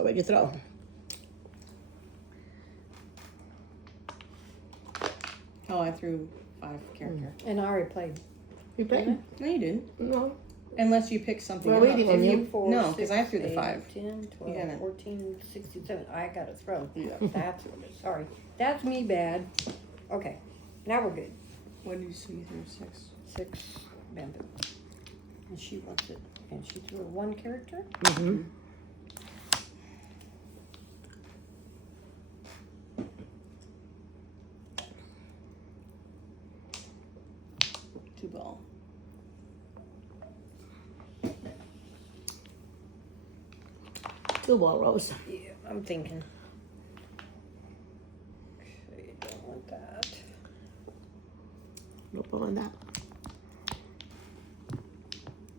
So what'd you throw? Oh, I threw 5 character. And I already played. You played? No, you didn't. No. Unless you pick something We're else. waiting on you. 4, No, 'cause 6, I threw the 8, 5. 10, 12, haven't. 14, 16, 17. I got to throw. Yeah. That's what it is. Sorry. That's me bad. Okay. Now we're good. What did you see? You threw 6. 6 bamboo. And she wants it. And she threw a 1 character. Mm-hmm. Two ball. Two ball, Rose. Yeah, I'm thinking. Okay, don't want that. No ball on that.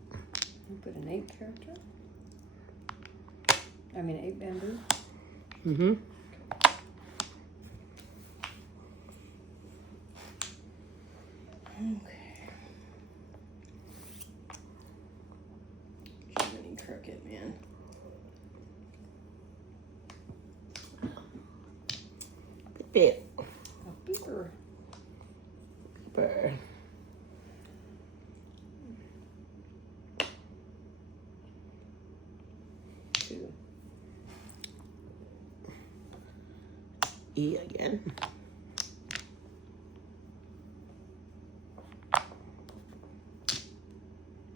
I'll put an 8 character. I mean 8 bamboo. Mm-hmm. Okay. Jiminy Cricket, man. Bit. A beeper. Bird. Two. E again.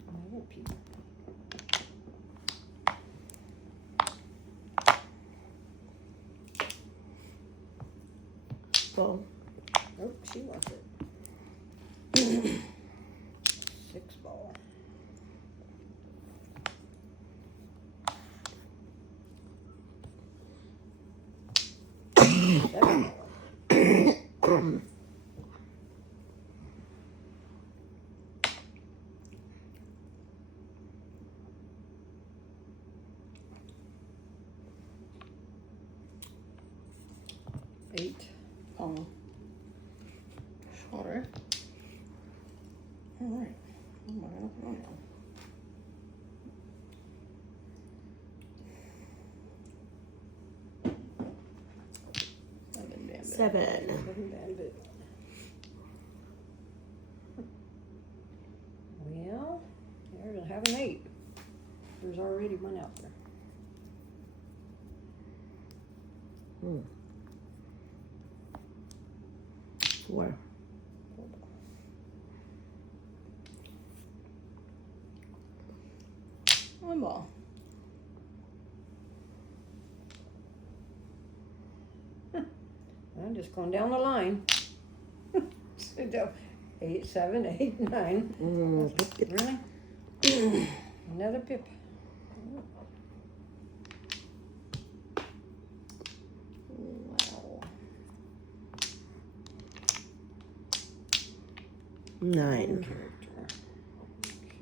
Another peeper. Ball. Oh, she wants it. 6 ball. Seven ball. Eight. Oh. Sure. Alright. Oh my God. Oh, no. Seven bamboo. 7. 7 bamboo. Well, there's a have an 8. There's already one out there. Mm. 4. One ball. I'm just going down the line. 8, 7, 8, 9. Mm. Really? Another pip. Wow. 9. Character.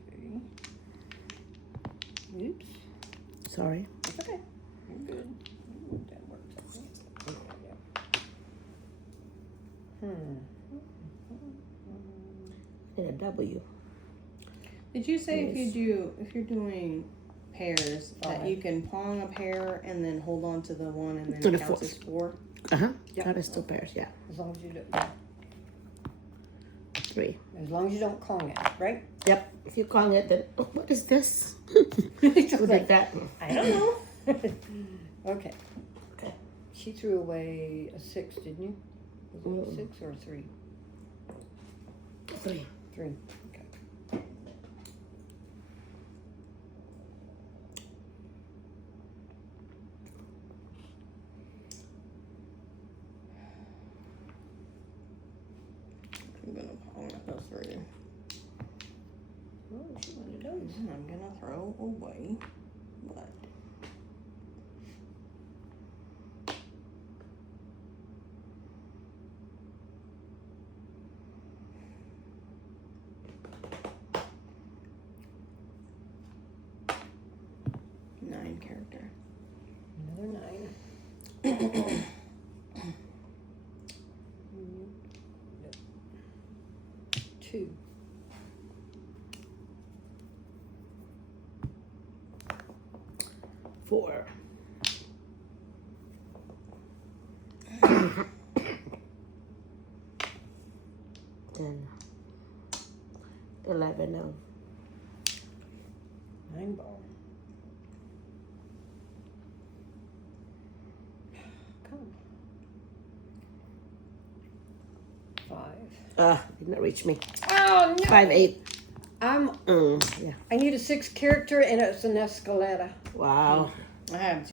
Okay. Oops. Sorry. It's okay. You're good. Ooh, that works, I think. Yeah. And a W. Did you say Yes. if you're doing pairs that you can pawn a pair and then hold on to the one and then To it the counts four. as 4? Uh-huh. Yeah. That is 2 pairs, yeah. As long as you don't, 3. as long as you don't Kong it, right? Yep. If you Kong it, then oh, what is this? It's Who did that? I don't know. Okay. Okay. She threw away a 6, didn't you? Was it a 6 or a 3? 3. 3. Okay. I'm gonna pawn those 3. Oh, she wanted those. And I'm gonna throw away what? Nine character. Another 9. 2. 4. 10, 11 now. 9 ball. Come on. 5. Did not reach me. Oh no! 5, 8. Yeah. Yeah. I need a 6 character and it's an escalada. Wow. I have